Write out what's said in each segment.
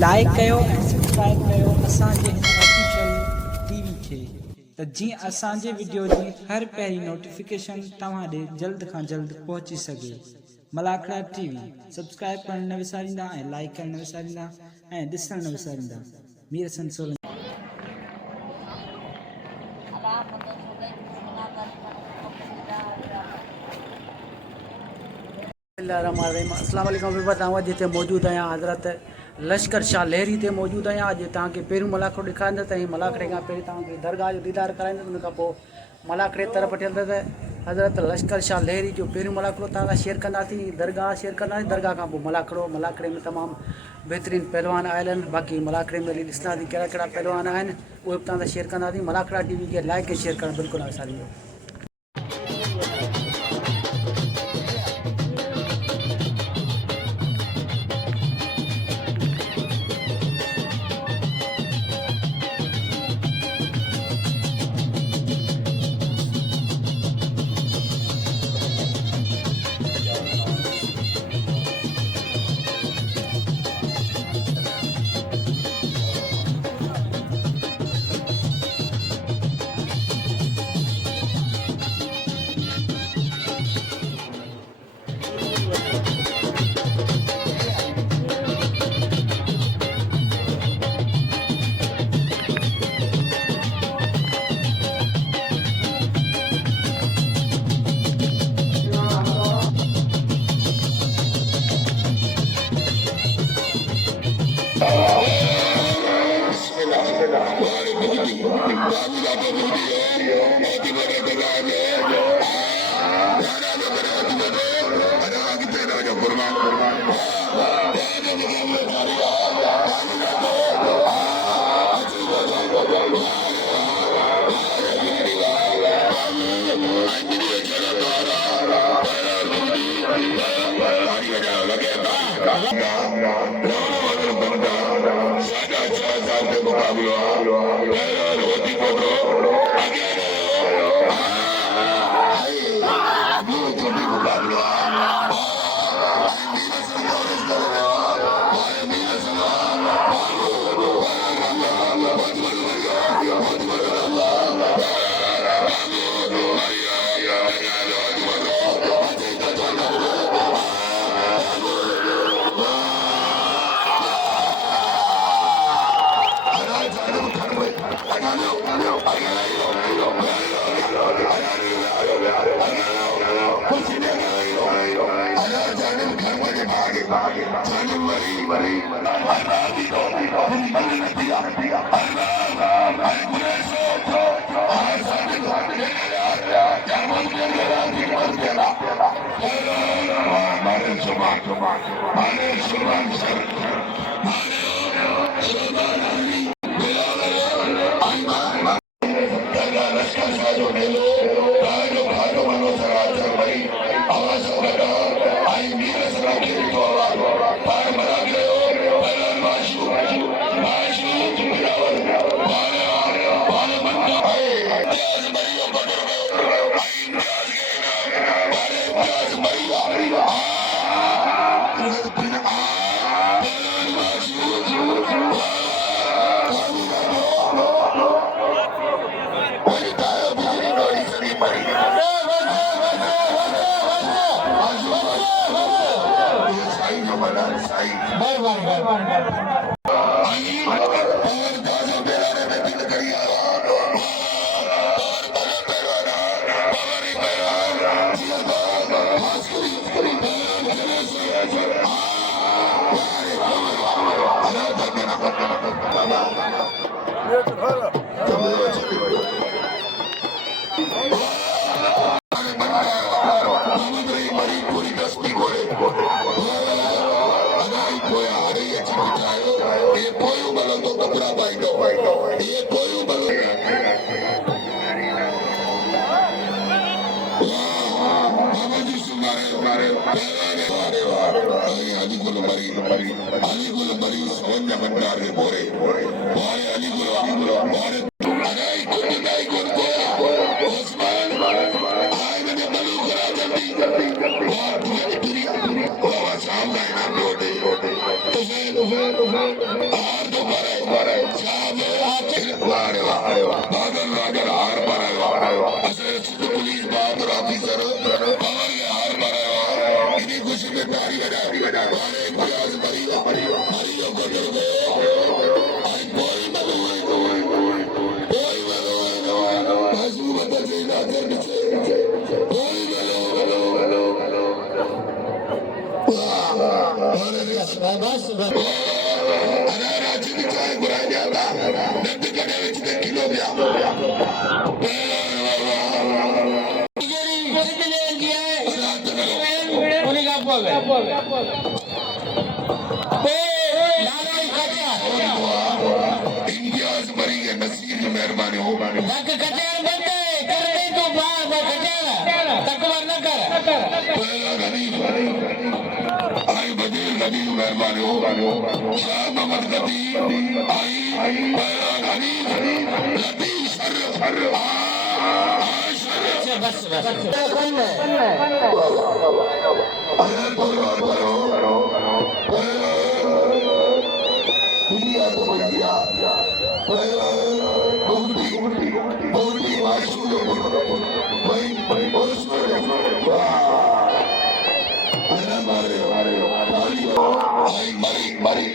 Like कयो ऐं subscribe कयो असांजे हिन ऑफिशियल टीवी खे त जीअं असांजे वीडियो जी हर पहिरीं नोटिफिकेशन तव्हां ॾे जल्द खां जल्द पहुची सघे। मलाखड़ा टीवी सब्सक्राइब करण न विसारींदा ऐं लाइक करण न विसारींदा ऐं ॾिसण न विसारींदा। मीर हसन सोलंकी। अस्सलाम वालेकुम तव्हां जिते मौजूदु आहियां हज़रत लश्कर शाह लहरी ते मौजूदु आहियां। अॼु तव्हांखे पहिरियों मलाखड़ो ॾेखारींदुसि त मलाखड़े खां पहिरीं तव्हांखे दरगाह जो दीदार कराईंदुसि। उन खां पोइ मलाखड़े तरफ़ हलंदुसि हज़रत लश्कर शाह लहरी जो पहिरियों मलाखड़ो तव्हां खां शेयर कंदासीं। दरगाह शेयर कंदासीं, दरगाह खां पोइ मलाखड़ो। मलाखड़े में तमामु बहितरीनु पहलवान आयल आहिनि। बाक़ी मलाखड़े में वरी ॾिसंदासीं कहिड़ा कहिड़ा पहलवान आहिनि, उहे बि तव्हां सां शेयर कंदासीं। मलाखड़ा टीवी खे लाइक ऐं शेयर करणु बिल्कुलु न विसारींदो। ये कोई अलीगुल मरी सोन्या मंडारे बोरे वाले अलीगुल वाले अगाई कुल उस्मान आई मैंने मलू करा जल्दी और दुनिया और सामने ना रोटे तो आर तो बारे सामने वारे बादल वागर हार पारे असर पुलिस बहादुर ऑफिसर कमर के हार पारे इन्हीं कुछ में तारी बजा वाले प्याज मरियो को डर गए आई कोई मलो बाजू बदल से नाजर नीचे कोई मलो बस अरे राजी चाय बुरा जाता नंद कने विच ते किलो गया इंडियाज मरी के नसीब मेहरबानी हो आई बदीर नबी मेहरबानी हो शाह मोहम्मद नबी आई गनी नबी सर बस अरे बोलो दुनिया तो बढ़िया बहुत मासूम भाई अरे मारे आई मरी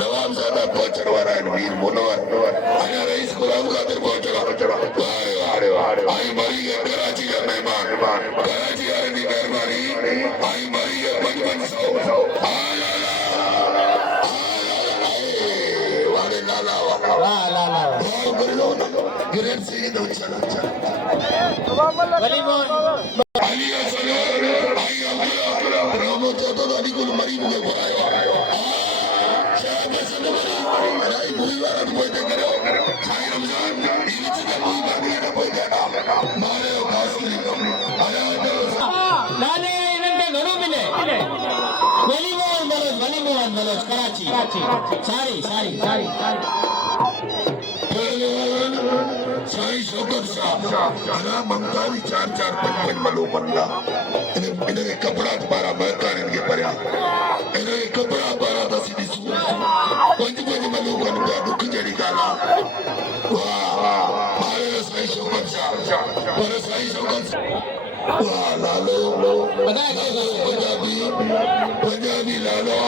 नवाब ज्यादा पहुंचवा रहा है वीर मुनवर आया रईस गुलाम खातिर पहुंचवा आई मरी है कराची का मेहमान कराची आने की मेहरबानी आई मरी है 5500 वाले लाला ग्रेड से तो चला वली मोहन आई असलो आई अब्दुल्ला रामो तो अली को मरी मुझे बुलाया बांग्लादेश कराची सारी सारी सारी साई शौकत शाह अना ममतारी 4-4-5 मलो बनला इन्हें कपड़ा पारा महकार इनके परया इन्हें कपड़ा पारा दसी दिसू 5 मलो बन गया दुख जड़ी गाला वाह मारे साई शौकत शाह पर साई शौकत वाह लालो पंजाबी पंजाबी लालो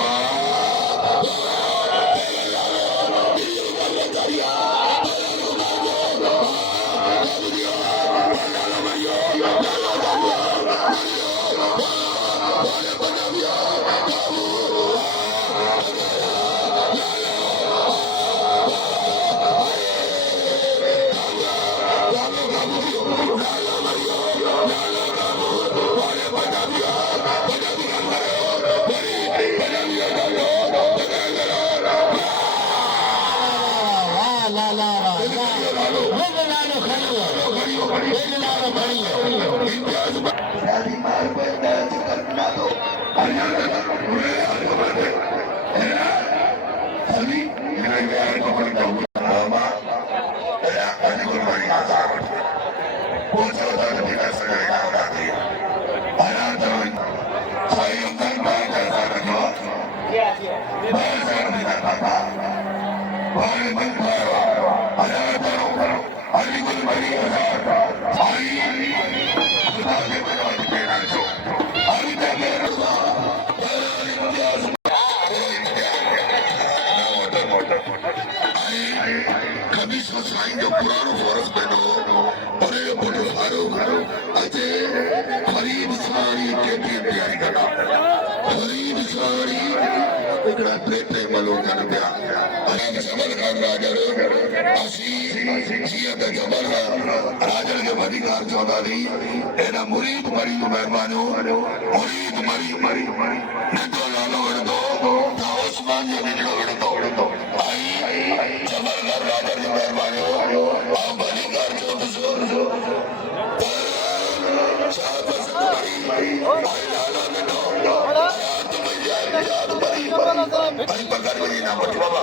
जो पुरानो फॉरेस्ट बनो और ये बोलो फारूक अजे फरीद सारी के तैयारी करना फरीद सारी इकड़ा ट्रेटे मलो कर दिया अरे जबल खान राजर असी जिया दा जबल राजर के अधिकार चौधारी एना मुरीद मरी मेहरबानो मुरीद मरी न तो लालो वड़दो ता उस्मान जो निकलो वड़दो आई जबल खान राजर की मेहरबानो आप अधिकार चौधरी शाबाश मरी लालो ने अरे पकड़ में ना मत बाबा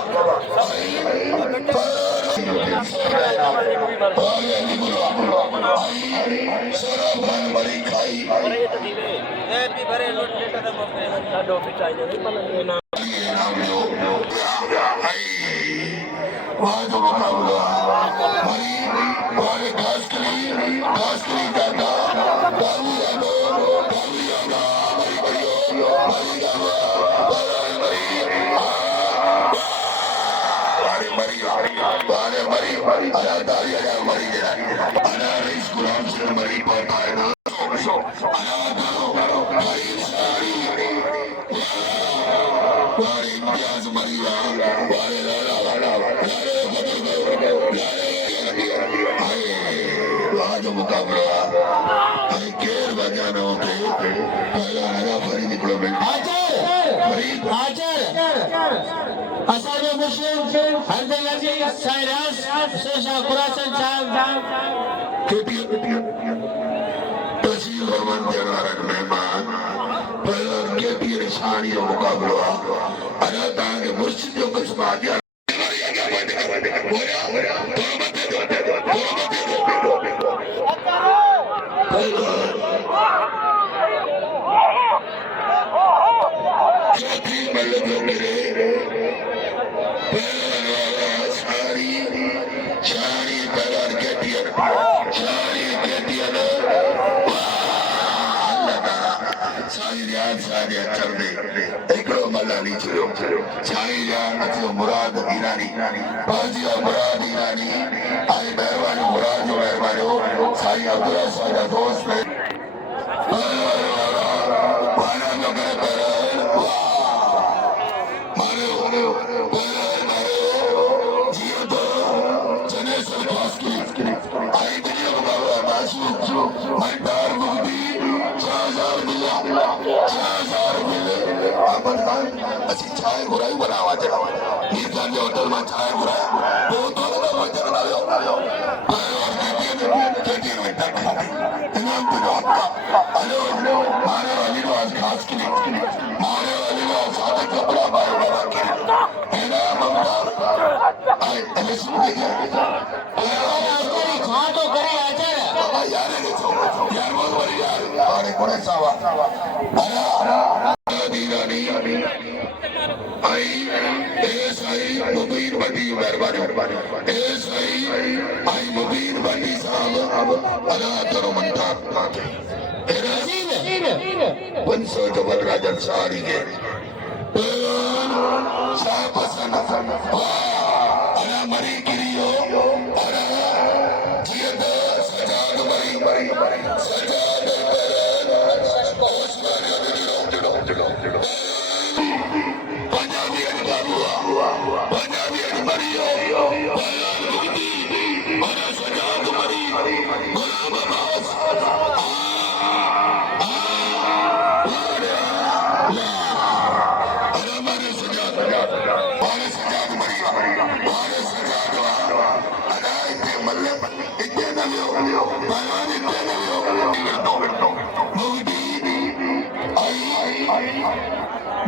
मरी खाई भी भरे लोट लेटा था मौके डाडो पिटाई दे मतलब ना वहां तो मुकाबला मरी वाले खास करी दादा बाबू मुकाबला केर बजाना पहला फरी निकलो असांजो मुस्लिम हरदल अजीज साइरास शेषा खुरासन साहब तहसील भवन जनारक मेहमान पहला केपी रिशानी जो मुकाबलो अना ताके मुर्शिद जो कुछ आ गया मुराद ईरानी मुराद ईरानी आई मेहरबानी मुराद जो मेहरबानी साई अब्दुल्ला सादा दोस्त ने चाय बुराई बनावा मीरखान जो होटल में चाय बुराई वो दोनों का वजन बनाओ इनाम पे जो हेलो मारे वाली को आज खास के लिए मारे वाली को सादा कपड़ा बाहर बना के એટલે શું થઈ ગયા અત્યારે ખાતો કરી હાજર બાબા યાર યાર બોલ યાર અરે કોણે સાવા દીવાની आई मुबीन बंदी मेहरबानी आई मुबीन बंदी साहब अदा करो मनता पंसो जबल राजन सारी के साहब पसंद अदा मरी गिरियो अदा जियत सजाद मरी सजाद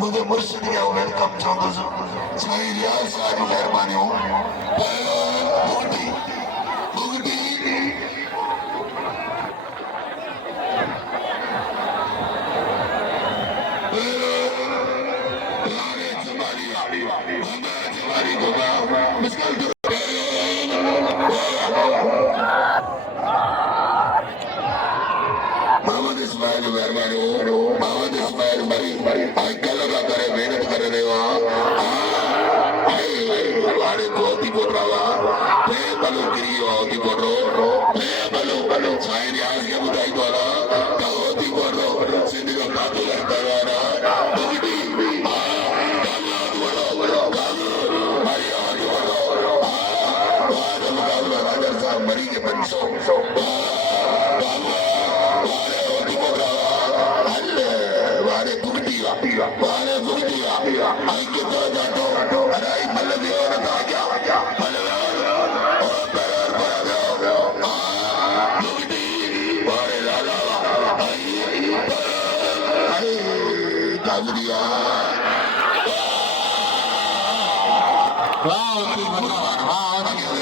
मुझे मुर्शिद या वेलकम चाहता हूँ सारी रियाज सारी मेहरबानी हो मुगटी मुगटी मोहम्मद इस्माइल मेहरबानी हो मोहम्मद इस्माइल मरी आजकल लगा करे मेहनत कर रहे हो हमारे गोदी बोल रहा पे बलो गिरी होती बोल रो पे बलो शायद आज के बुदाई वाला गोदी बोल रो सिंधी का कातू करता रहा बुगटी मरी के पंचो वारे बुगटिया आई के तो जातो अरे आई मल्ल दियो ना आ गया मल्ल बुगटी वारे लाला आई काबरिया वाह की मतलब हां आ गया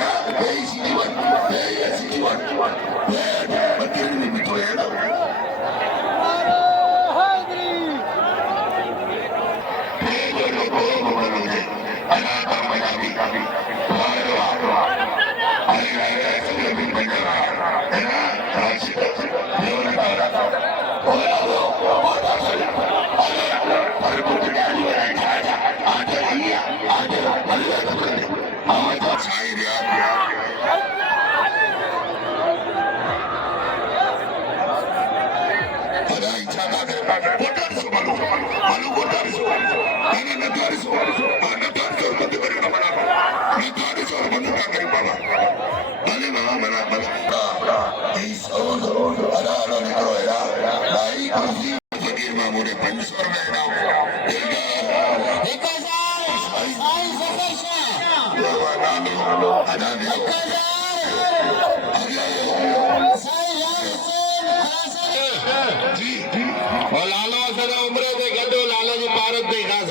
ना ए सी वन बच्चे ने भी तो है ना और लालो सर उम्र दे गडो लालो जी पारत दे खास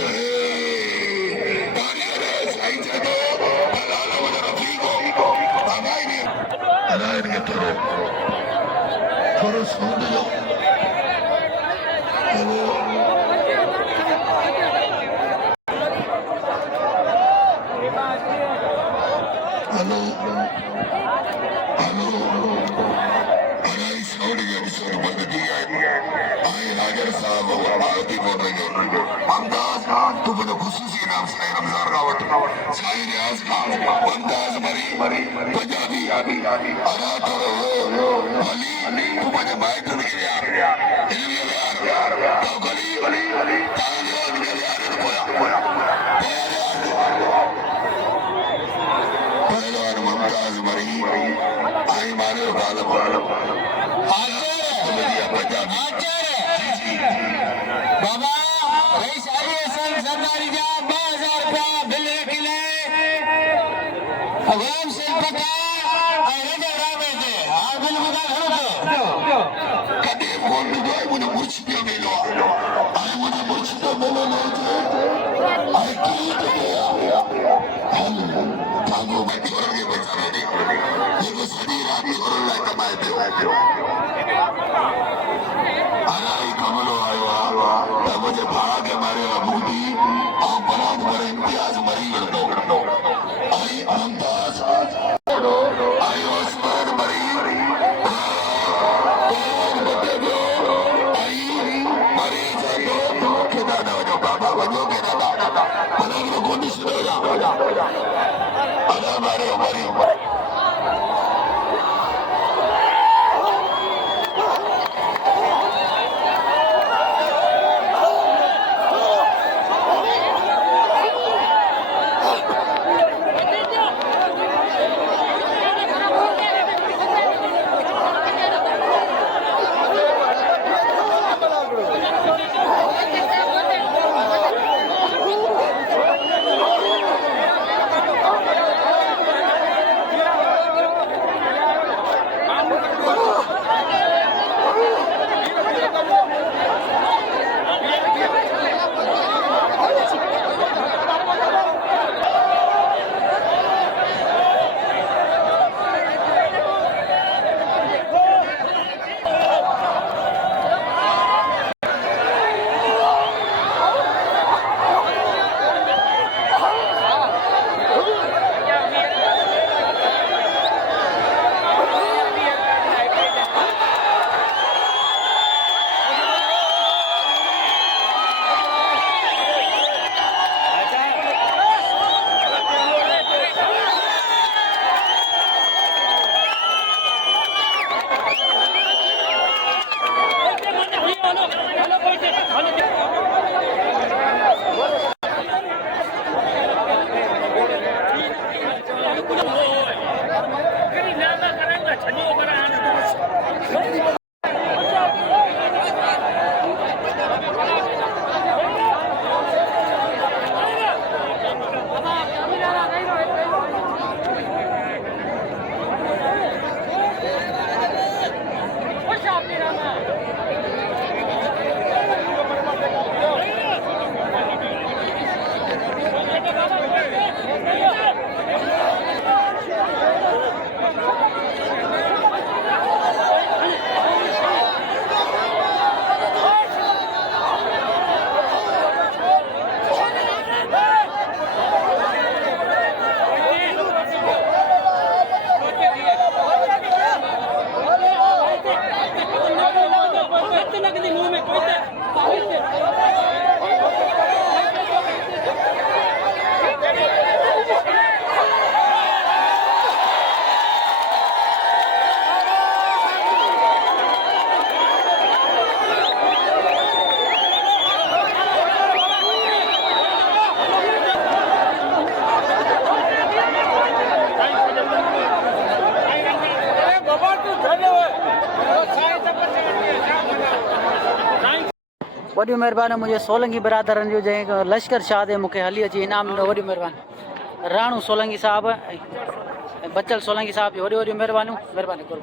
थोड़ा सुन लो हेलो आरती बोल रही है ममताज तू मुझे खुसूसी नाम से रमजान रावत शाही रियाज ममताज मरी पंजाबी अदा तो अली तू मुझे माइक दे यार तो गली तालियों दे यार पहलवान ममताज मरी आई मारे बालम बाबा भाई सारी सन सरदारी जा 2000 रुपया बिल किले अगम से पता अरे रामे दे हां बिल बता हो तो कदे फोन दो मुझे मुर्शिद मिलो आई मुझे मुर्शिद मिलो आई की अलाई कमलो आयो त मुझे भाग मारे बूटी और बराबर इम्तियाज मरी गयो आई अंदाज आई उस्मान मरी मरी जायो के दादा जो बाबा वजो के दादा अलग को निश्चित हो जा अला मारे मरी वॾी महिरबानी मुंहिंजे सोलंकी बिरादरनि जो जंहिं लश्कर शाह ते मूंखे हली अची इनाम ॾिनो, वॾी महिरबानी राणू सोलंकी साहिबु ऐं बचल सोलंकी साहिब जी वॾी वॾी महिरबानियूं, महिरबानी करो।